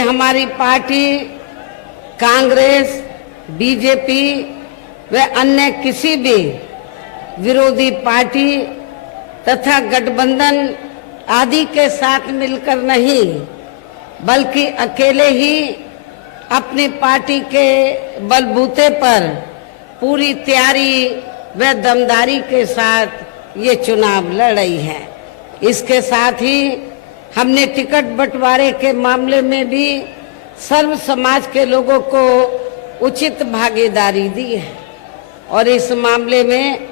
हमारी party Congress, BJP व अन्य किसी भी विरोधी पार्टी तथा गठबंधन आदि के साथ मिलकर नहीं, बल्कि अकेले ही अपनी पार्टी के बलबूते पर पूरी तैयारी व दमदारी के साथ ये चुनाव लड़ रही है। इसके साथ ही हमने टिकट बंटवारे के मामले में भी सर्व समाज के लोगों को उचित भागीदारी दी है। और इस मामले में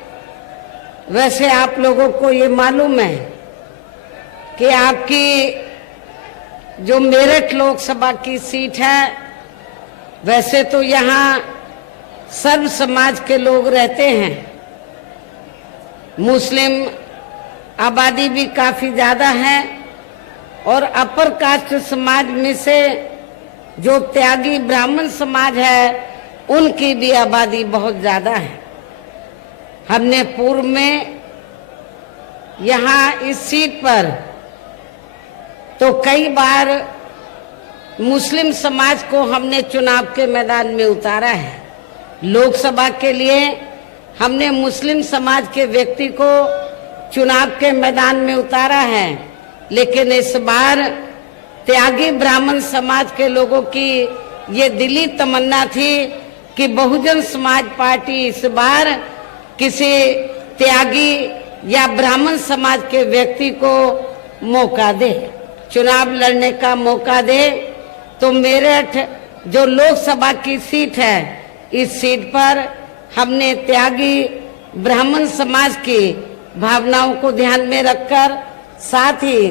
वैसे आप लोगों को ये मालूम है कि आपकी जो मेरठ लोकसभा की सीट है, वैसे तो यहाँ सर्व समाज के लोग रहते हैं, मुस्लिम आबादी भी काफी ज्यादा है और अपर कास्ट समाज में से जो त्यागी ब्राह्मण समाज है उनकी भी आबादी बहुत ज्यादा है। हमने पूर्व में यहाँ इस सीट पर तो कई बार मुस्लिम समाज को हमने चुनाव के मैदान में उतारा है। लोकसभा के लिए हमने मुस्लिम समाज के व्यक्ति को चुनाव के मैदान में उतारा है, लेकिन इस बार त्यागी ब्राह्मण समाज के लोगों की ये दिली तमन्ना थी कि बहुजन समाज पार्टी इस बार किसी त्यागी या ब्राह्मण समाज के व्यक्ति को मौका दे, चुनाव लड़ने का मौका दे। तो मेरठ जो लोकसभा की सीट है, इस सीट पर हमने त्यागी ब्राह्मण समाज की भावनाओं को ध्यान में रखकर, साथ ही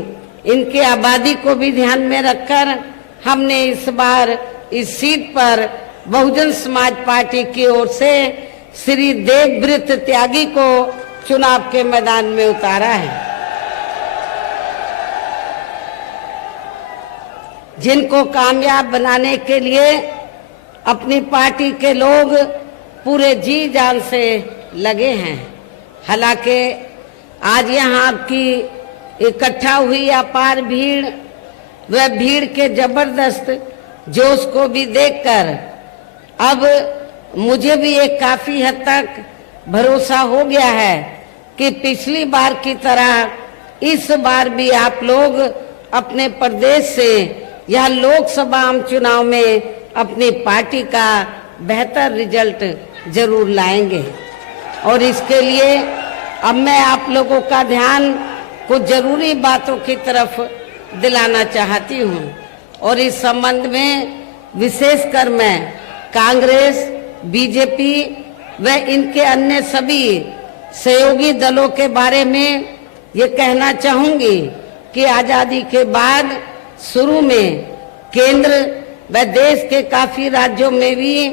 इनकी आबादी को भी ध्यान में रखकर हमने इस बार इस सीट पर बहुजन समाज पार्टी की ओर से श्री देवव्रत त्यागी को चुनाव के मैदान में उतारा है, जिनको कामयाब बनाने के लिए अपनी पार्टी के लोग पूरे जी जान से लगे हैं। हालांकि आज यहाँ आपकी इकट्ठा हुई अपार भीड़ व भीड़ के जबरदस्त जोश को भी देखकर अब मुझे भी एक काफी हद तक भरोसा हो गया है कि पिछली बार की तरह इस बार भी आप लोग अपने प्रदेश से यह लोकसभा आम चुनाव में अपनी पार्टी का बेहतर रिजल्ट जरूर लाएंगे। और इसके लिए अब मैं आप लोगों का ध्यान कुछ जरूरी बातों की तरफ दिलाना चाहती हूँ। और इस संबंध में विशेषकर मैं कांग्रेस, बीजेपी व इनके अन्य सभी सहयोगी दलों के बारे में ये कहना चाहूंगी कि आजादी के बाद शुरू में केंद्र व देश के काफी राज्यों में भी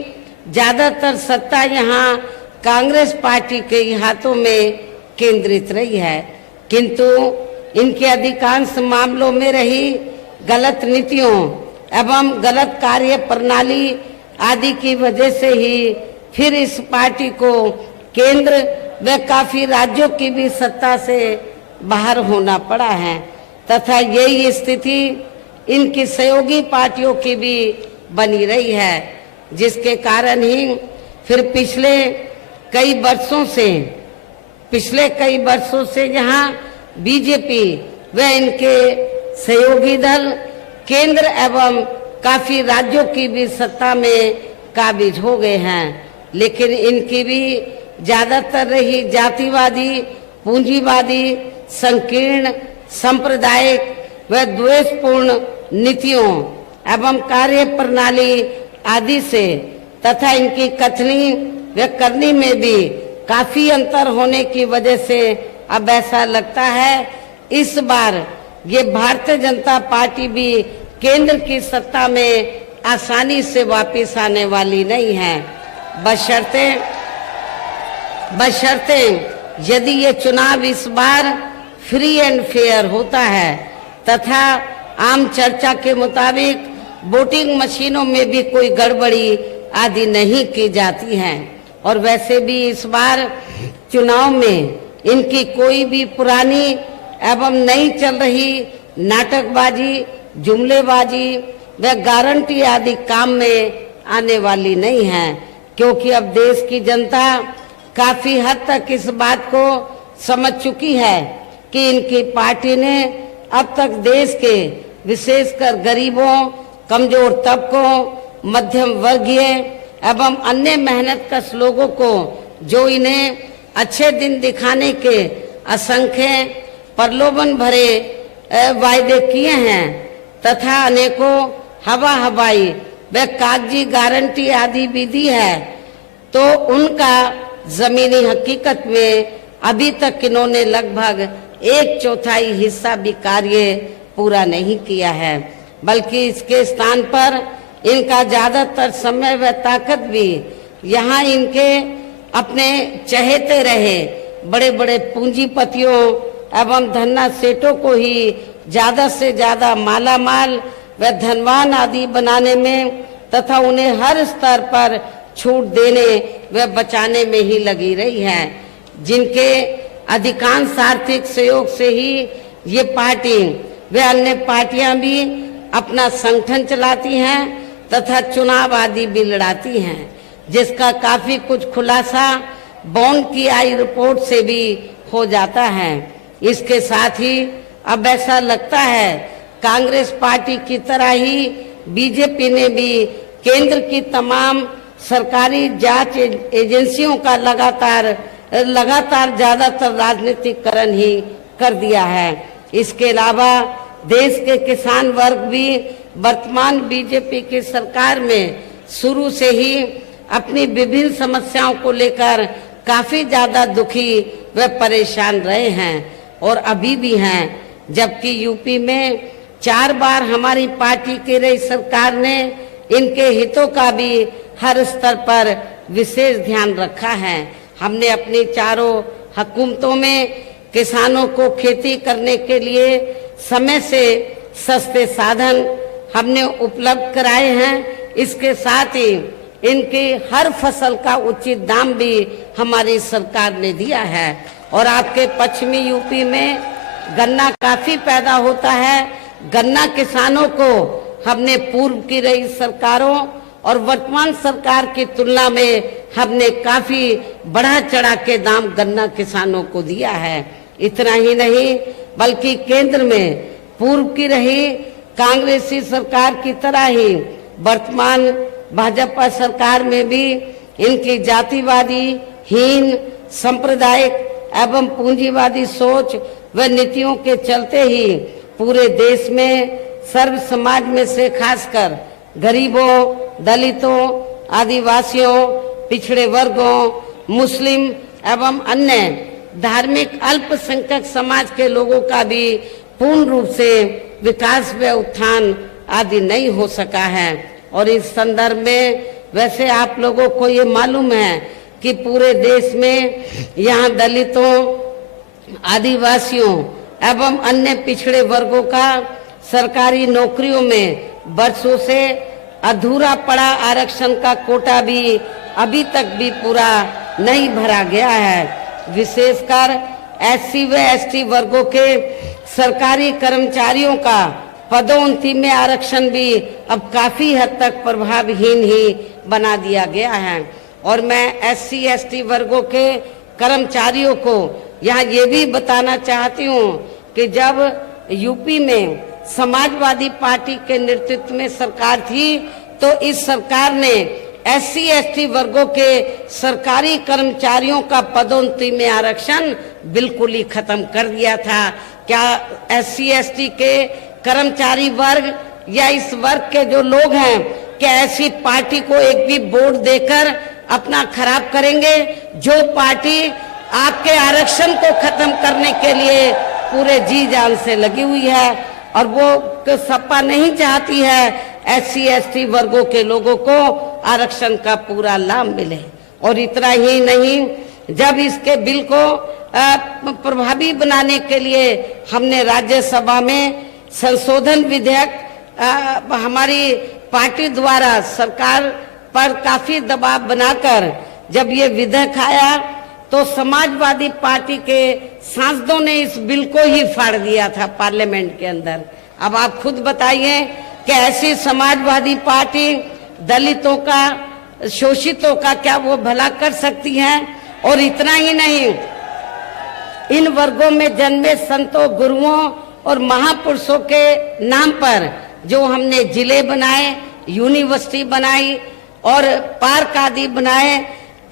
ज्यादातर सत्ता यहाँ कांग्रेस पार्टी के हाथों में केंद्रित रही है, किंतु इनके अधिकांश मामलों में रही गलत नीतियों एवं गलत कार्य प्रणाली आदि की वजह से ही फिर इस पार्टी को केंद्र व काफी राज्यों की भी सत्ता से बाहर होना पड़ा है, तथा यही स्थिति इनकी सहयोगी पार्टियों की भी बनी रही है, जिसके कारण ही फिर पिछले कई वर्षों से यहाँ बीजेपी व इनके सहयोगी दल केंद्र एवं काफी राज्यों की भी सत्ता में काबिज हो गए हैं, लेकिन इनकी भी ज्यादातर रही जातिवादी, पूंजीवादी, संकीर्ण, सांप्रदायिक व द्वेषपूर्ण नीतियों एवं कार्य प्रणाली आदि से तथा इनकी कथनी व करनी में भी काफी अंतर होने की वजह से अब ऐसा लगता है इस बार ये भारतीय जनता पार्टी भी केंद्र की सत्ता में आसानी से वापस आने वाली नहीं है, बशर्ते यदि ये चुनाव इस बार फ्री एंड फेयर होता है तथा आम चर्चा के मुताबिक वोटिंग मशीनों में भी कोई गड़बड़ी आदि नहीं की जाती है। और वैसे भी इस बार चुनाव में इनकी कोई भी पुरानी एवं नई चल रही नाटकबाजी, जुमलेबाजी व गारंटी आदि काम में आने वाली नहीं है, क्योंकि अब देश की जनता काफी हद तक इस बात को समझ चुकी है कि इनकी पार्टी ने अब तक देश के विशेषकर गरीबों, कमजोर तबकों, मध्यम वर्गीय एवं अन्य मेहनतकश लोगों को जो इन्हें अच्छे दिन दिखाने के असंख्य प्रलोभन भरे वायदे किए हैं तथा अनेकों हवाई व कागजी गारंटी आदि भी दी है, तो उनका जमीनी हकीकत में अभी तक इन्होंने लगभग 1/4 हिस्सा भी कार्य पूरा नहीं किया है, बल्कि इसके स्थान पर इनका ज्यादातर समय व ताकत भी यहाँ इनके अपने चहेते रहे बड़े बड़े पूंजीपतियों एवं धन्ना सेठों को ही ज्यादा से ज्यादा मालामाल व धनवान आदि बनाने में तथा उन्हें हर स्तर पर छूट देने व बचाने में ही लगी रही है, जिनके अधिकांश आर्थिक सहयोग से ही ये पार्टी व अन्य पार्टियां भी अपना संगठन चलाती हैं तथा चुनाव आदि भी लड़ाती हैं, जिसका काफी कुछ खुलासा बॉन्ड की आई रिपोर्ट से भी हो जाता है। इसके साथ ही अब ऐसा लगता है कांग्रेस पार्टी की तरह ही बीजेपी ने भी केंद्र की तमाम सरकारी जांच एजेंसियों का लगातार ज्यादातर राजनीतिकरण ही कर दिया है। इसके अलावा देश के किसान वर्ग भी वर्तमान बीजेपी की सरकार में शुरू से ही अपनी विभिन्न समस्याओं को लेकर काफी ज्यादा दुखी व परेशान रहे हैं और अभी भी हैं, जबकि यूपी में 4 बार हमारी पार्टी की रही सरकार ने इनके हितों का भी हर स्तर पर विशेष ध्यान रखा है। हमने अपनी चारों हुकूमतों में किसानों को खेती करने के लिए समय से सस्ते साधन हमने उपलब्ध कराए हैं। इसके साथ ही इनकी हर फसल का उचित दाम भी हमारी सरकार ने दिया है। और आपके पश्चिमी यूपी में गन्ना काफी पैदा होता है। गन्ना किसानों को हमने पूर्व की रही सरकारों और वर्तमान सरकार की तुलना में हमने काफी बढ़ा चढ़ा के दाम गन्ना किसानों को दिया है। इतना ही नहीं बल्कि केंद्र में पूर्व की रही कांग्रेसी सरकार की तरह ही वर्तमान भाजपा सरकार में भी इनकी जातिवादी, हीन, सांप्रदायिक एवं पूंजीवादी सोच व नीतियों के चलते ही पूरे देश में सर्व समाज में से खासकर गरीबों, दलितों, आदिवासियों, पिछड़े वर्गों, मुस्लिम एवं अन्य धार्मिक अल्पसंख्यक समाज के लोगों का भी पूर्ण रूप से विकास व उत्थान आदि नहीं हो सका है। और इस संदर्भ में वैसे आप लोगों को ये मालूम है कि पूरे देश में यहाँ दलितों, आदिवासियों एवं अन्य पिछड़े वर्गों का सरकारी नौकरियों में वर्षों से अधूरा पड़ा आरक्षण का कोटा भी अभी तक भी पूरा नहीं भरा गया है। विशेषकर एससी व एसटी वर्गों के सरकारी कर्मचारियों का पदोन्नति में आरक्षण भी अब काफी हद तक प्रभावहीन ही बना दिया गया है। और मैं एससी एसटी वर्गों के कर्मचारियों को यहाँ ये भी बताना चाहती हूँ कि जब यूपी में समाजवादी पार्टी के नेतृत्व में सरकार थी तो इस सरकार ने एससी एसटी वर्गों के सरकारी कर्मचारियों का पदोन्नति में आरक्षण बिल्कुल ही खत्म कर दिया था। क्या एससी एसटी के कर्मचारी वर्ग या इस वर्ग के जो लोग हैं क्या ऐसी पार्टी को एक भी वोट देकर अपना खराब करेंगे? जो पार्टी आपके आरक्षण को खत्म करने के लिए पूरे जी जान से लगी हुई है और वो सपा नहीं चाहती है एससी एसटी वर्गों के लोगों को आरक्षण का पूरा लाभ मिले। और इतना ही नहीं, जब इसके बिल को प्रभावी बनाने के लिए हमने राज्यसभा में संशोधन विधेयक हमारी पार्टी द्वारा सरकार पर काफी दबाव बनाकर जब ये विधेयक आया तो समाजवादी पार्टी के सांसदों ने इस बिल को ही फाड़ दिया था पार्लियामेंट के अंदर। अब आप खुद बताइए कि ऐसी समाजवादी पार्टी दलितों का, शोषितों का क्या वो भला कर सकती है? और इतना ही नहीं, इन वर्गों में जन्मे संतों, गुरुओं और महापुरुषों के नाम पर जो हमने जिले बनाए, यूनिवर्सिटी बनाई और पार्क आदि बनाए,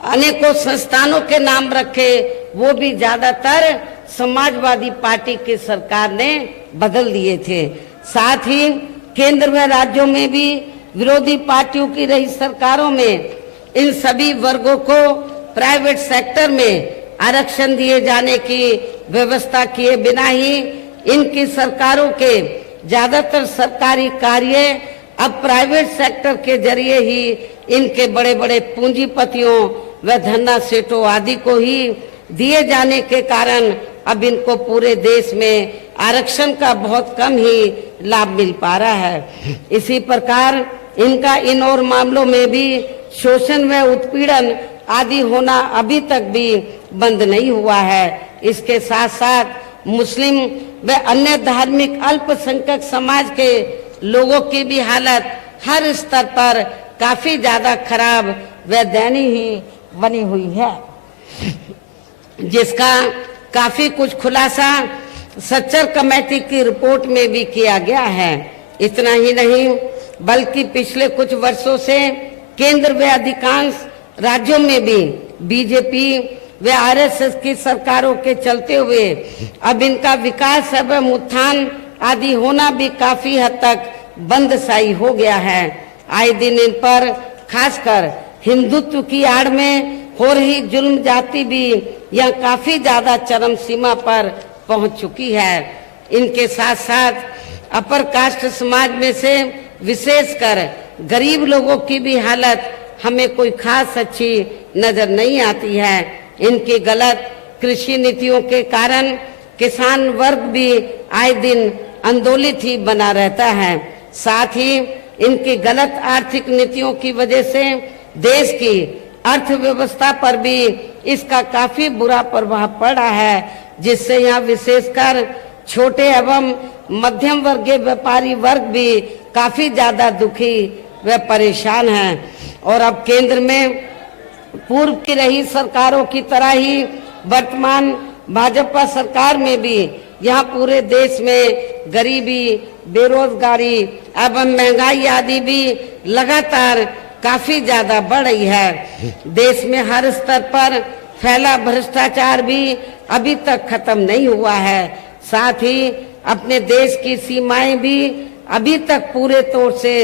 अनेकों संस्थानों के नाम रखे, वो भी ज्यादातर समाजवादी पार्टी की सरकार ने बदल दिए थे। साथ ही केंद्र व राज्यों में भी विरोधी पार्टियों की रही सरकारों में इन सभी वर्गों को प्राइवेट सेक्टर में आरक्षण दिए जाने की व्यवस्था किए बिना ही इनकी सरकारों के ज्यादातर सरकारी कार्य अब प्राइवेट सेक्टर के जरिए ही इनके बड़े बड़े पूंजीपतियों व धन्ना सेठों आदि को ही दिए जाने के कारण अब इनको पूरे देश में आरक्षण का बहुत कम ही लाभ मिल पा रहा है। इसी प्रकार इनका इन और मामलों में भी शोषण व उत्पीड़न आदि होना अभी तक भी बंद नहीं हुआ है। इसके साथ साथ मुस्लिम व अन्य धार्मिक अल्पसंख्यक समाज के लोगों की भी हालत हर स्तर पर काफी ज्यादा खराब व दयनीय ही बनी हुई है, जिसका काफी कुछ खुलासा सच्चर कमेटी की रिपोर्ट में भी किया गया है। इतना ही नहीं बल्कि पिछले कुछ वर्षों से केंद्र व अधिकांश राज्यों में भी बीजेपी व आरएसएस की सरकारों के चलते हुए अब इनका विकास एवं उत्थान आदि होना भी काफी हद तक बंदसाई हो गया है। आए दिन इन पर खासकर हिंदुत्व की आड़ में हो रही जुल्म जाति भी यह काफी ज्यादा चरम सीमा पर पहुंच चुकी है। इनके साथ साथ अपर कास्ट समाज में से विशेषकर गरीब लोगों की भी हालत हमें कोई खास अच्छी नजर नहीं आती है। इनकी गलत कृषि नीतियों के कारण किसान वर्ग भी आए दिन आंदोलित ही बना रहता है। साथ ही इनकी गलत आर्थिक नीतियों की वजह से देश की अर्थव्यवस्था पर भी इसका काफी बुरा प्रभाव पड़ा है, जिससे यहाँ विशेषकर छोटे एवं मध्यम वर्गीय व्यापारी वर्ग भी काफी ज्यादा दुखी व परेशान हैं। और अब केंद्र में पूर्व की रही सरकारों की तरह ही वर्तमान भाजपा सरकार में भी यहाँ पूरे देश में गरीबी, बेरोजगारी एवं महंगाई आदि भी लगातार काफी ज्यादा बढ़ रही है। देश में हर स्तर पर फैला भ्रष्टाचार भी अभी तक खत्म नहीं हुआ है। साथ ही अपने देश की सीमाएं भी अभी तक पूरे तौर से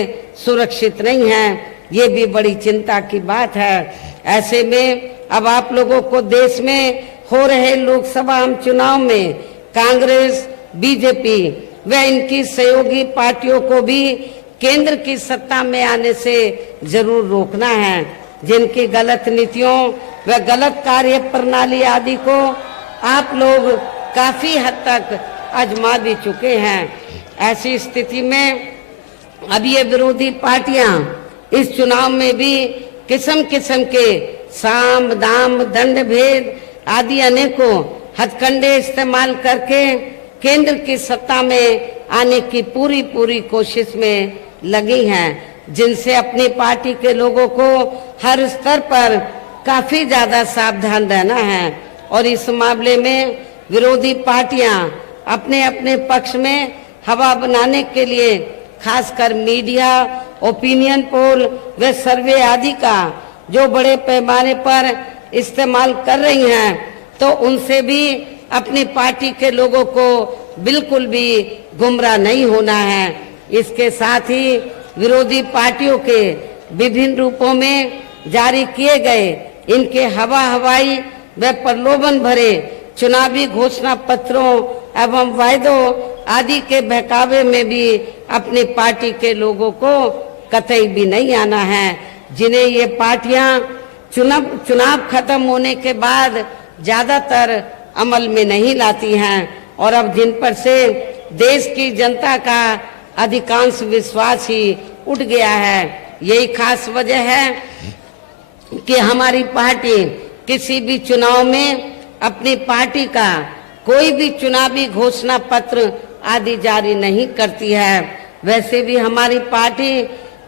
सुरक्षित नहीं हैं। ये भी बड़ी चिंता की बात है। ऐसे में अब आप लोगों को देश में हो रहे लोकसभा आम चुनाव में कांग्रेस, बीजेपी व इनकी सहयोगी पार्टियों को भी केंद्र की सत्ता में आने से जरूर रोकना है, जिनकी गलत नीतियों व गलत कार्य प्रणाली आदि को आप लोग काफी हद तक आजमा भी चुके हैं। ऐसी स्थिति में अब ये विरोधी पार्टियां इस चुनाव में भी किस्म किस्म के साम दाम दंड भेद आदि अनेकों हथकंडे इस्तेमाल करके केंद्र की सत्ता में आने की पूरी कोशिश में लगी हैं, जिनसे अपनी पार्टी के लोगों को हर स्तर पर काफी ज्यादा सावधान रहना है। और इस मामले में विरोधी पार्टियां अपने अपने पक्ष में हवा बनाने के लिए खासकर मीडिया, ओपिनियन पोल व सर्वे आदि का जो बड़े पैमाने पर इस्तेमाल कर रही हैं, तो उनसे भी अपनी पार्टी के लोगों को बिल्कुल भी गुमराह नहीं होना है। इसके साथ ही विरोधी पार्टियों के विभिन्न रूपों में जारी किए गए इनके हवाई व प्रलोभन भरे चुनावी घोषणा पत्रों एवं वायदों आदि के बहकावे में भी अपनी पार्टी के लोगों को कतई भी नहीं आना है, जिन्हें ये पार्टियां चुनाव खत्म होने के बाद ज्यादातर अमल में नहीं लाती हैं और अब जिन पर से देश की जनता का अधिकांश विश्वास ही उठ गया है। यही खास वजह है कि हमारी पार्टी किसी भी चुनाव में अपनी पार्टी का कोई भी चुनावी घोषणा पत्र आदि जारी नहीं करती है। वैसे भी हमारी पार्टी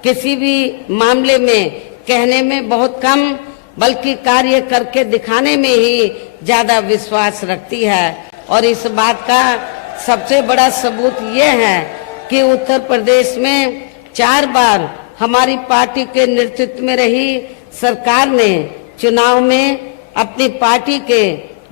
किसी भी मामले में कहने में बहुत कम बल्कि कार्य करके दिखाने में ही ज्यादा विश्वास रखती है। और इस बात का सबसे बड़ा सबूत ये है कि उत्तर प्रदेश में 4 बार हमारी पार्टी के नेतृत्व में रही सरकार ने चुनाव में अपनी पार्टी के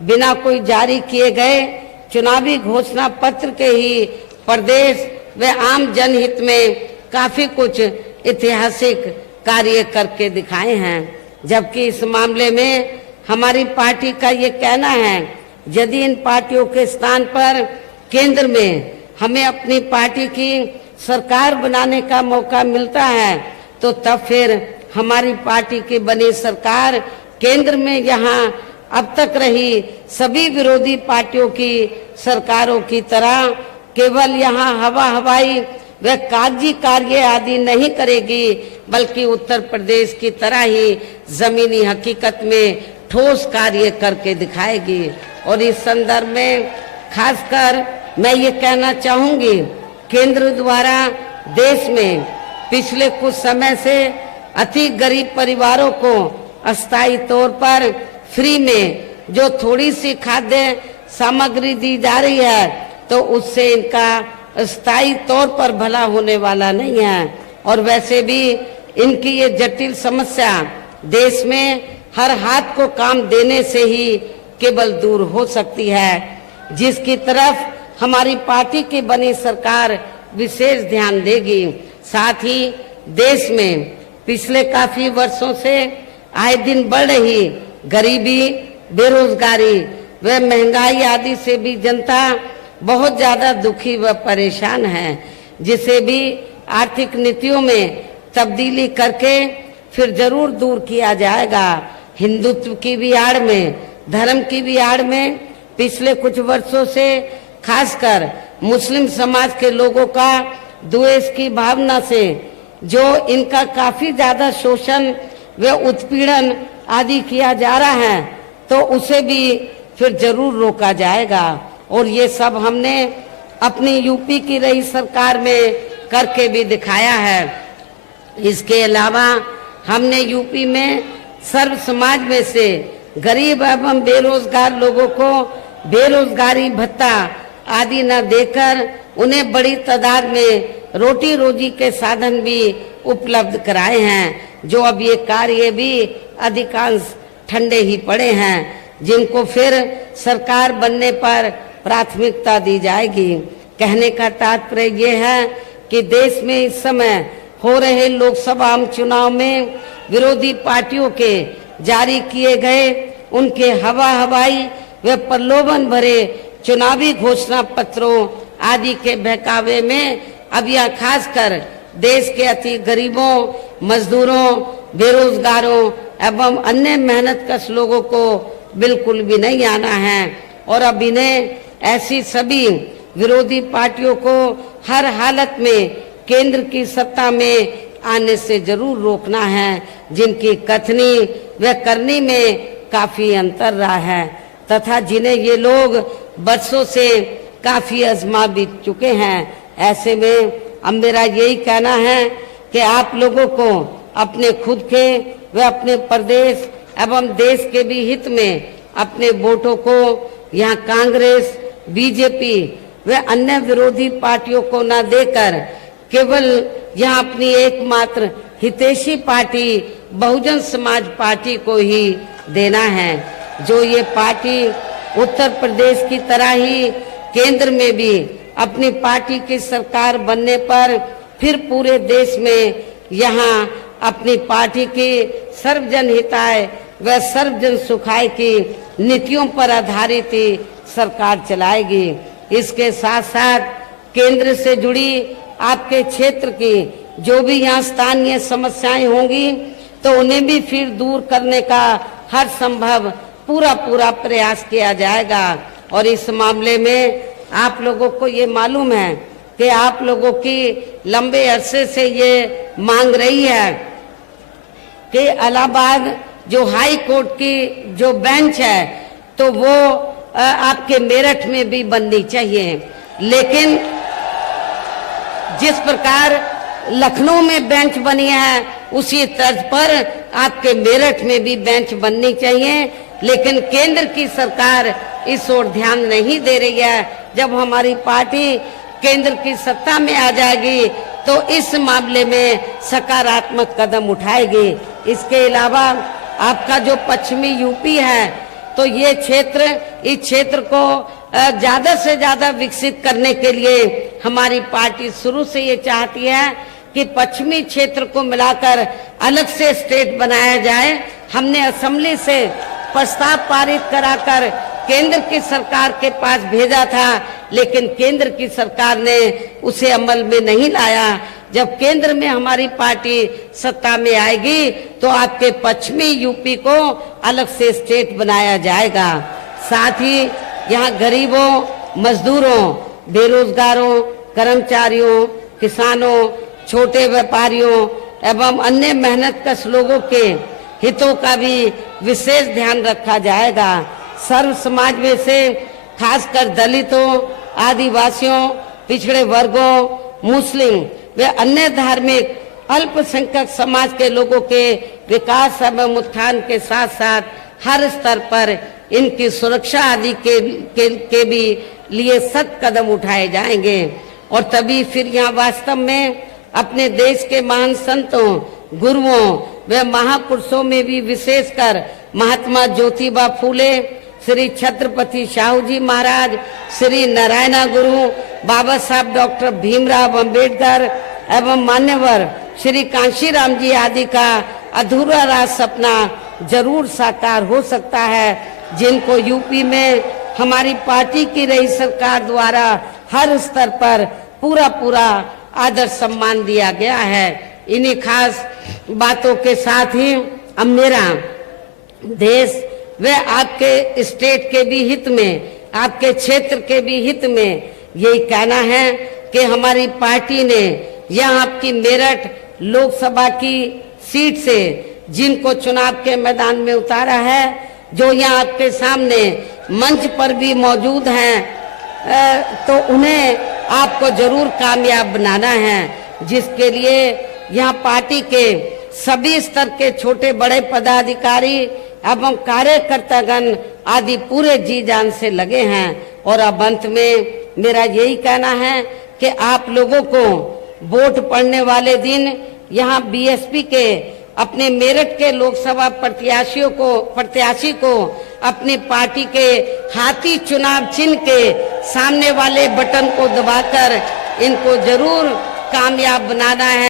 बिना कोई जारी किए गए चुनावी घोषणा पत्र के ही प्रदेश व आम जनहित में काफी कुछ ऐतिहासिक कार्य करके दिखाए हैं। जबकि इस मामले में हमारी पार्टी का ये कहना है, यदि इन पार्टियों के स्थान पर केंद्र में हमें अपनी पार्टी की सरकार बनाने का मौका मिलता है तो तब फिर हमारी पार्टी की बनी सरकार केंद्र में यहाँ अब तक रही सभी विरोधी पार्टियों की सरकारों की तरह केवल यहाँ हवाई व कागजी कार्य आदि नहीं करेगी, बल्कि उत्तर प्रदेश की तरह ही जमीनी हकीकत में ठोस कार्य करके दिखाएगी। और इस संदर्भ में खासकर मैं ये कहना चाहूंगी, केंद्र द्वारा देश में पिछले कुछ समय से अति गरीब परिवारों को अस्थायी तौर पर फ्री में जो थोड़ी सी खाद्य सामग्री दी जा रही है तो उससे इनका स्थायी तौर पर भला होने वाला नहीं है। और वैसे भी इनकी ये जटिल समस्या देश में हर हाथ को काम देने से ही केवल दूर हो सकती है, जिसकी तरफ हमारी पार्टी की बनी सरकार विशेष ध्यान देगी। साथ ही देश में पिछले काफी वर्षों से आए दिन बढ़ रही गरीबी, बेरोजगारी व महंगाई आदि से भी जनता बहुत ज्यादा दुखी व परेशान है, जिसे भी आर्थिक नीतियों में तब्दीली करके फिर जरूर दूर किया जाएगा। हिंदुत्व की भी आड़ में, धर्म की भी आड़ में पिछले कुछ वर्षों से खासकर मुस्लिम समाज के लोगों का द्वेष की भावना से जो इनका काफी ज्यादा शोषण व उत्पीड़न आदि किया जा रहा है तो उसे भी फिर जरूर रोका जाएगा। और ये सब हमने अपनी यूपी की रही सरकार में करके भी दिखाया है। इसके अलावा हमने यूपी में सर्व समाज में से गरीब एवं बेरोजगार लोगों को बेरोजगारी भत्ता आदि न देकर उन्हें बड़ी तादाद में रोटी रोजी के साधन भी उपलब्ध कराए हैं, जो अब ये कार्य भी अधिकांश ठंडे ही पड़े हैं, जिनको फिर सरकार बनने पर प्राथमिकता दी जाएगी। कहने का तात्पर्य ये है कि देश में इस समय हो रहे लोकसभा आम चुनाव में विरोधी पार्टियों के जारी किए गए उनके हवाई व प्रलोभन भरे चुनावी घोषणा पत्रों आदि के बहकावे में अब यह खासकर देश के अति गरीबों, मजदूरों, बेरोजगारों एवं अन्य मेहनतकश लोगों को बिल्कुल भी नहीं आना है। और अब इन्हें ऐसी सभी विरोधी पार्टियों को हर हालत में केंद्र की सत्ता में आने से जरूर रोकना है, जिनकी कथनी व करनी में काफी अंतर रहा है तथा जिन्हें ये लोग बरसों से काफी आजमा भी चुके हैं। ऐसे में अब मेरा यही कहना है कि आप लोगों को अपने खुद के व अपने प्रदेश एवं देश के भी हित में अपने वोटों को यहाँ कांग्रेस, बीजेपी व अन्य विरोधी पार्टियों को न देकर केवल यहाँ अपनी एकमात्र हितैषी पार्टी बहुजन समाज पार्टी को ही देना है, जो ये पार्टी उत्तर प्रदेश की तरह ही केंद्र में भी अपनी पार्टी की सरकार बनने पर फिर पूरे देश में यहाँ अपनी पार्टी की सर्वजन हिताय व सर्वजन सुखाय की नीतियों पर आधारित ही सरकार चलाएगी। इसके साथ साथ केंद्र से जुड़ी आपके क्षेत्र की जो भी यहाँ स्थानीय समस्याएं होंगी तो उन्हें भी फिर दूर करने का हर संभव पूरा प्रयास किया जाएगा। और इस मामले में आप लोगों को ये मालूम है कि आप लोगों की लंबे अरसे से ये मांग रही है कि इलाहाबाद जो हाई कोर्ट की जो बेंच है तो वो आपके मेरठ में भी बननी चाहिए। लेकिन जिस प्रकार लखनऊ में बेंच बनी है उसी तर्ज पर आपके मेरठ में भी बेंच बननी चाहिए। लेकिन केंद्र की सरकार इस ओर ध्यान नहीं दे रही है। जब हमारी पार्टी केंद्र की सत्ता में आ जाएगी तो इस मामले में सकारात्मक कदम उठाएगी। इसके अलावा आपका जो पश्चिमी यूपी है तो ये क्षेत्र, इस क्षेत्र को ज्यादा से ज्यादा विकसित करने के लिए हमारी पार्टी शुरू से ये चाहती है कि पश्चिमी क्षेत्र को मिलाकर अलग से स्टेट बनाया जाए। हमने असेंबली से प्रस्ताव पारित कराकर केंद्र की सरकार के पास भेजा था, लेकिन केंद्र की सरकार ने उसे अमल में नहीं लाया। जब केंद्र में हमारी पार्टी सत्ता में आएगी तो आपके पश्चिमी यूपी को अलग से स्टेट बनाया जाएगा। साथ ही यहाँ गरीबों, मजदूरों, बेरोजगारों, कर्मचारियों, किसानों, छोटे व्यापारियों एवं अन्य मेहनतकश लोगों के हितों का भी विशेष ध्यान रखा जाएगा। सर्व समाज में से खासकर दलितों, आदिवासियों, पिछड़े वर्गों, मुस्लिम व अन्य धार्मिक अल्पसंख्यक समाज के लोगों के विकास एवं उत्थान के साथ साथ हर स्तर पर इनकी सुरक्षा आदि के भी लिए सख्त कदम उठाए जाएंगे। और तभी फिर यहाँ वास्तव में अपने देश के महान संतों, गुरुओं व महापुरुषों में भी विशेषकर महात्मा ज्योतिबा फूले, श्री छत्रपति शाहू जी महाराज, श्री नारायणा गुरु, बाबा साहब डॉक्टर भीमराव अंबेडकर एवं मान्यवर श्री कांशीराम जी आदि का अधूरा राज सपना जरूर साकार हो सकता है, जिनको यूपी में हमारी पार्टी की रही सरकार द्वारा हर स्तर पर पूरा आदर सम्मान दिया गया है। इन्हीं खास बातों के साथ ही अब मेरा देश व आपके स्टेट के भी हित में, आपके क्षेत्र के भी हित में यही कहना है कि हमारी पार्टी ने यहाँ आपकी मेरठ लोकसभा की सीट से जिनको चुनाव के मैदान में उतारा है, जो यहाँ आपके सामने मंच पर भी मौजूद हैं, तो उन्हें आपको जरूर कामयाब बनाना है, जिसके लिए यहाँ पार्टी के सभी स्तर के छोटे बड़े पदाधिकारी एवं कार्यकर्तागण आदि पूरे जी जान से लगे हैं। और अब अंत में मेरा यही कहना है कि आप लोगों को वोट पड़ने वाले दिन यहाँ बीएसपी के अपने मेरठ के लोकसभा प्रत्याशी को अपनी पार्टी के हाथी चुनाव चिन्ह के सामने वाले बटन को दबाकर इनको जरूर कामयाब बनाना है।